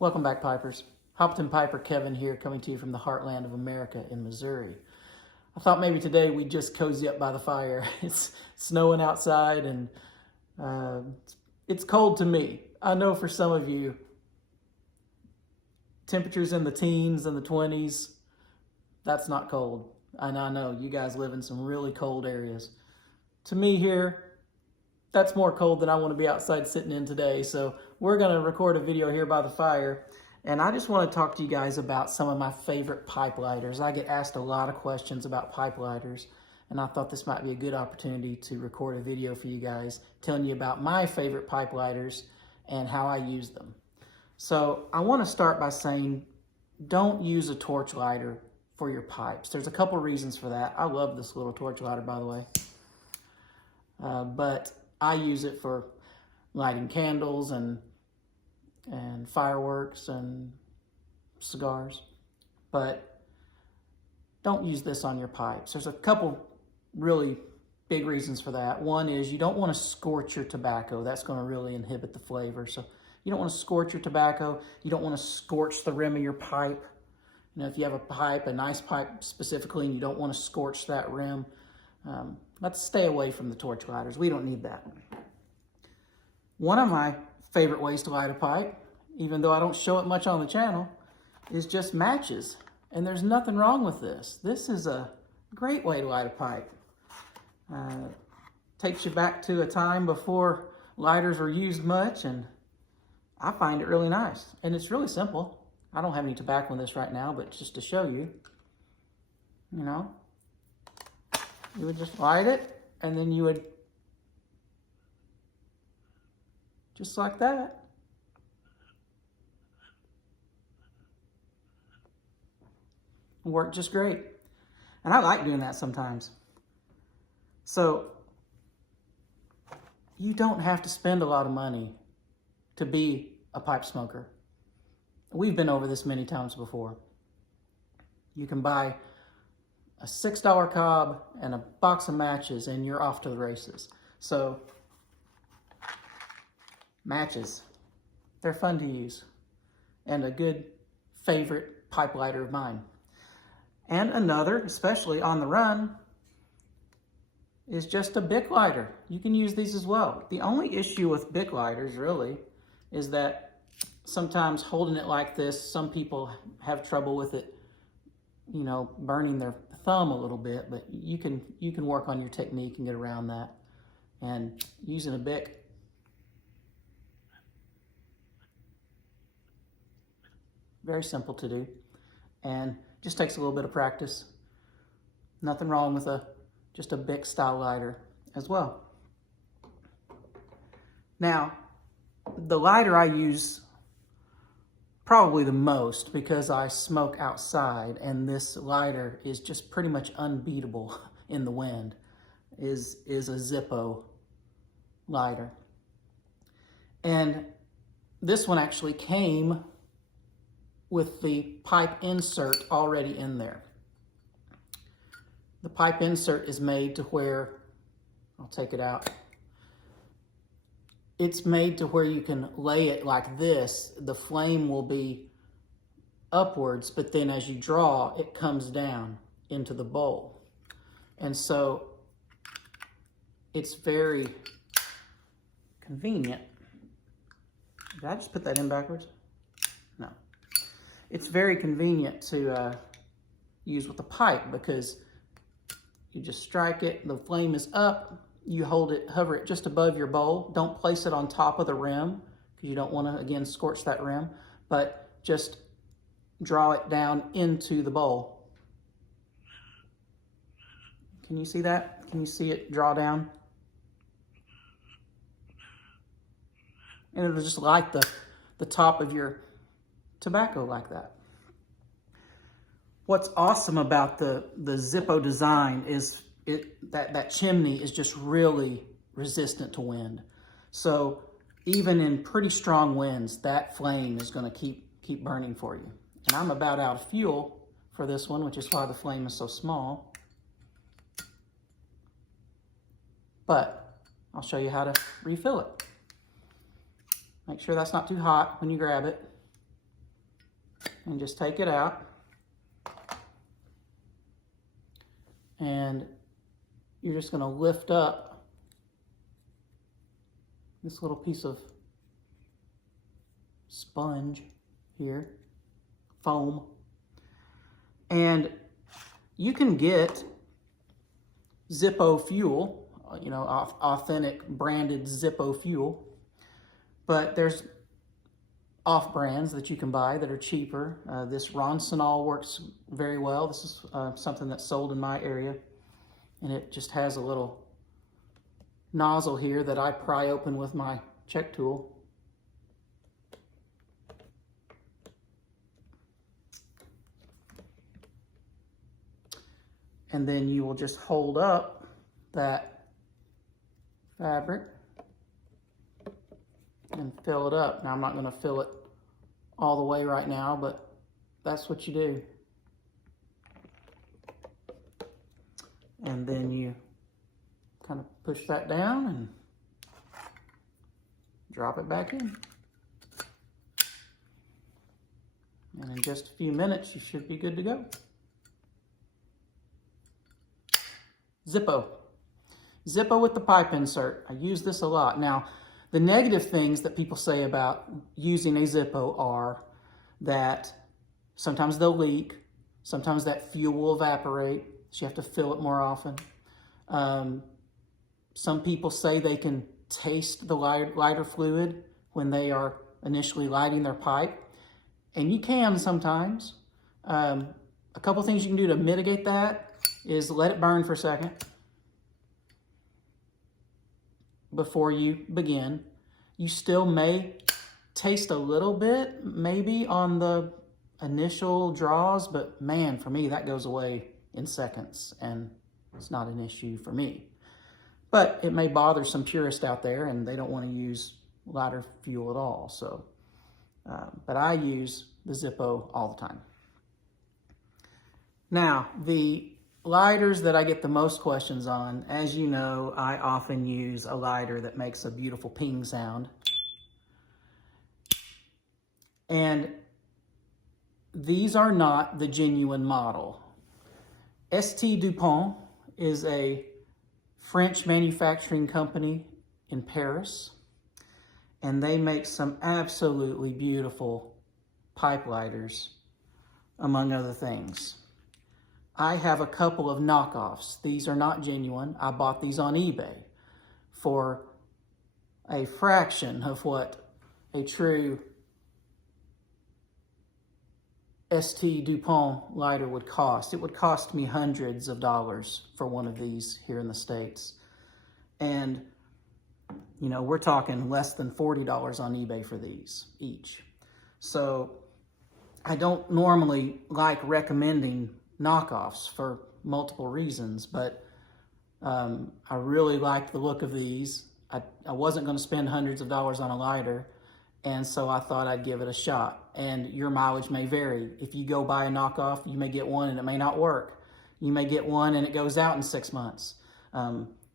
Welcome back, Pipers. Hobbiton Piper Kevin here, coming to you from the heartland of America in Missouri. I thought maybe today we'd just cozy up by the fire. It's snowing outside and it's cold to me. I know for some of you, temperatures in the teens and the 20s, that's not cold. And I know you guys live in some really cold areas. To me here, that's more cold than I want to be outside sitting in today. So we're going to record a video here by the fire. And I just want to talk to you guys about some of my favorite pipe lighters. I get asked a lot of questions about pipe lighters, and I thought this might be a good opportunity to record a video for you guys telling you about my favorite pipe lighters and how I use them. So I want to start by saying, don't use a torch lighter for your pipes. There's a couple reasons for that. I love this little torch lighter, by the way. But I use it for lighting candles and fireworks and cigars, but don't use this on your pipes. There's a couple really big reasons for that. One is you don't want to scorch your tobacco. That's going to really inhibit the flavor. So you don't want to scorch your tobacco. You don't want to scorch the rim of your pipe. You know, if you have a pipe, a nice pipe specifically, and you don't want to scorch that rim, let's stay away from the torch lighters. We don't need that. One of my favorite ways to light a pipe, even though I don't show it much on the channel, is just matches. And there's nothing wrong with this. This is a great way to light a pipe. Takes you back to a time before lighters were used much, and I find it really nice. And it's really simple. I don't have any tobacco in this right now, but just to show you, you know, you would just light it, and then you would, just like that, work just great. And I like doing that sometimes. So you don't have to spend a lot of money to be a pipe smoker. We've been over this many times before. You can buy a $6 cob and a box of matches and you're off to the races. So matches, they're fun to use and a good favorite pipe lighter of mine. And another, especially on the run, is just a Bic lighter. You can use these as well. The only issue with Bic lighters really is that sometimes holding it like this, some people have trouble with it, you know, burning their thumb a little bit, but you can work on your technique and get around that. And using a Bic, very simple to do, and just takes a little bit of practice. Nothing wrong with just a Bic style lighter as well. Now, the lighter I use probably the most because I smoke outside, and this lighter is just pretty much unbeatable in the wind, is a Zippo lighter. And this one actually came with the pipe insert already in there. The pipe insert is made to where, I'll take it out, it's made to where you can lay it like this. The flame will be upwards, but then as you draw, it comes down into the bowl. And so it's very convenient. Did I just put that in backwards? No. It's very convenient to use with a pipe because you just strike it, the flame is up, you hold it, hover it just above your bowl. Don't place it on top of the rim because you don't want to, again, scorch that rim, but just draw it down into the bowl. Can you see that? Can you see it draw down? and it'll just light the top of your tobacco like that. What's awesome about the Zippo design is that chimney is just really resistant to wind. So even in pretty strong winds, that flame is going to keep burning for you. And I'm about out of fuel for this one, which is why the flame is so small. But I'll show you how to refill it. Make sure that's not too hot when you grab it. And just take it out. And you're just going to lift up this little piece of sponge here, foam. And you can get Zippo fuel, you know, authentic branded Zippo fuel, but there's off brands that you can buy that are cheaper. This Roncinol works very well. This is something that's sold in my area, and it just has a little nozzle here that I pry open with my check tool. And then you will just hold up that fabric and fill it up. Now I'm not going to fill it all the way right now, but that's what you do. And then you kind of push that down and drop it back in. And in just a few minutes, you should be good to go. Zippo. Zippo with the pipe insert. I use this a lot. Now, the negative things that people say about using a Zippo are that sometimes they'll leak, sometimes that fuel will evaporate, so you have to fill it more often. Some people say they can taste the lighter fluid when they are initially lighting their pipe, and you can sometimes. A couple things you can do to mitigate that is let it burn for a second before you begin. You still may taste a little bit, maybe on the initial draws, but man, for me, that goes away in seconds, and it's not an issue for me. But it may bother some purists out there, and they don't want to use lighter fuel at all. So, but I use the Zippo all the time. Now, the lighters that I get the most questions on, as you know, I often use a lighter that makes a beautiful ping sound. And these are not the genuine model. St. Dupont is a French manufacturing company in Paris, and they make some absolutely beautiful pipe lighters, among other things. I have a couple of knockoffs. These are not genuine. I bought these on eBay for a fraction of what a true St. Dupont lighter would cost. It would cost me hundreds of dollars for one of these here in the States. And, you know, we're talking less than $40 on eBay for these each. So I don't normally like recommending knockoffs for multiple reasons, but I really liked the look of these. I wasn't going to spend hundreds of dollars on a lighter, and so I thought I'd give it a shot. And your mileage may vary. If you go buy a knockoff, you may get one and it may not work. You may get one and it goes out in 6 months.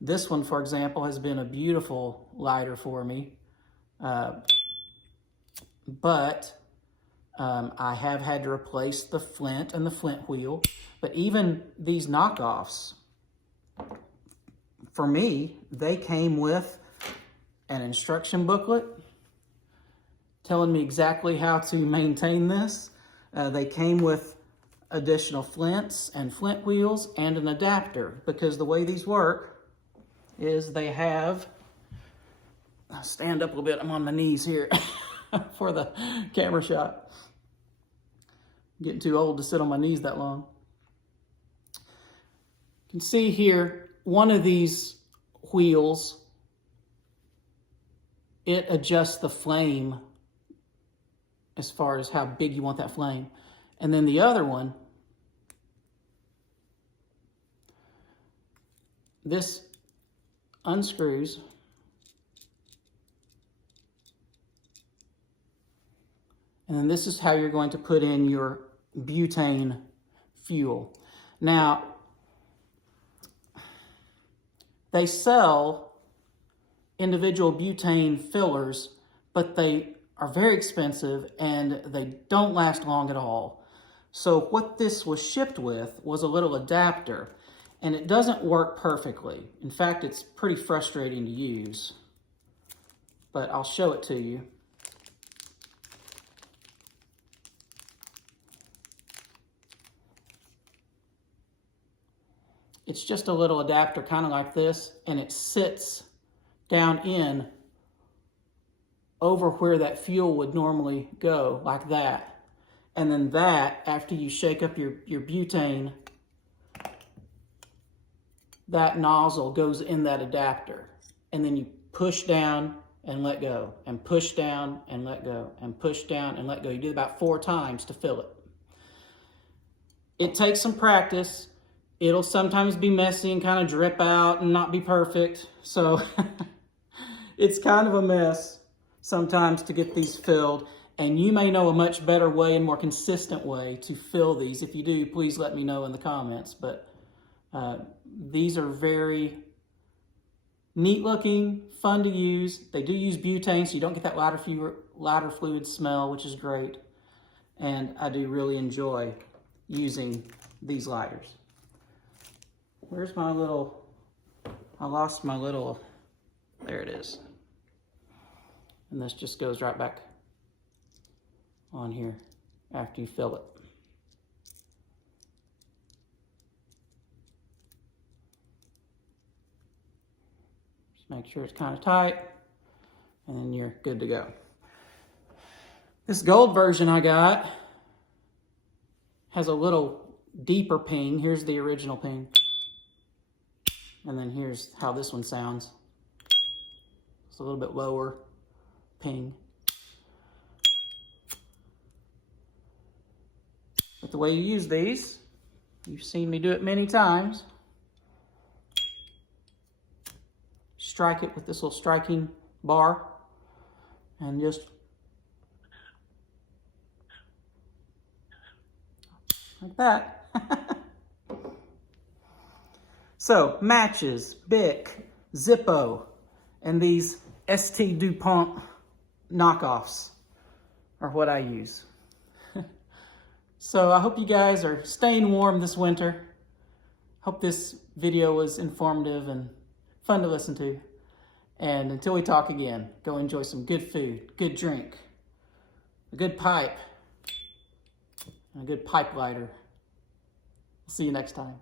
This one, for example, has been a beautiful lighter for me, but I have had to replace the flint and the flint wheel. But even these knockoffs, for me, they came with an instruction booklet telling me exactly how to maintain this. They came with additional flints and flint wheels and an adapter, because the way these work is they have, I'll stand up a little bit, I'm on my knees here for the camera shot. I'm getting too old to sit on my knees that long. You can see here, one of these wheels it adjusts the flame as far as how big you want that flame. And then the other one, this unscrews. And then this is how you're going to put in your butane fuel. Now, they sell individual butane fillers, but they are very expensive and they don't last long at all. So what this was shipped with was a little adapter, and it doesn't work perfectly. In fact, it's pretty frustrating to use, but I'll show it to you. It's just a little adapter, kind of like this, and it sits down in over where that fuel would normally go, like that. And then that, after you shake up your butane, that nozzle goes in that adapter. And then you push down and let go, and push down and let go, and push down and let go. You do it about 4 times to fill it. It takes some practice. It'll sometimes be messy and kind of drip out and not be perfect. So it's kind of a mess sometimes to get these filled. And you may know a much better way and more consistent way to fill these. If you do, please let me know in the comments. But these are very neat looking, fun to use. They do use butane, so you don't get that lighter fluid smell, which is great. And I do really enjoy using these lighters. Where's my little, I lost my little, there it is. And this just goes right back on here after you fill it. Just make sure it's kind of tight, and then you're good to go. This gold version I got has a little deeper ping. Here's the original ping. And then here's how this one sounds. It's a little bit lower ping. But the way you use these, you've seen me do it many times. Strike it with this little striking bar and just like that. So, matches, Bic, Zippo, and these ST DuPont knockoffs are what I use. So I hope you guys are staying warm this winter. Hope this video was informative and fun to listen to. And until we talk again, go enjoy some good food, good drink, a good pipe, and a good pipe lighter. We'll see you next time.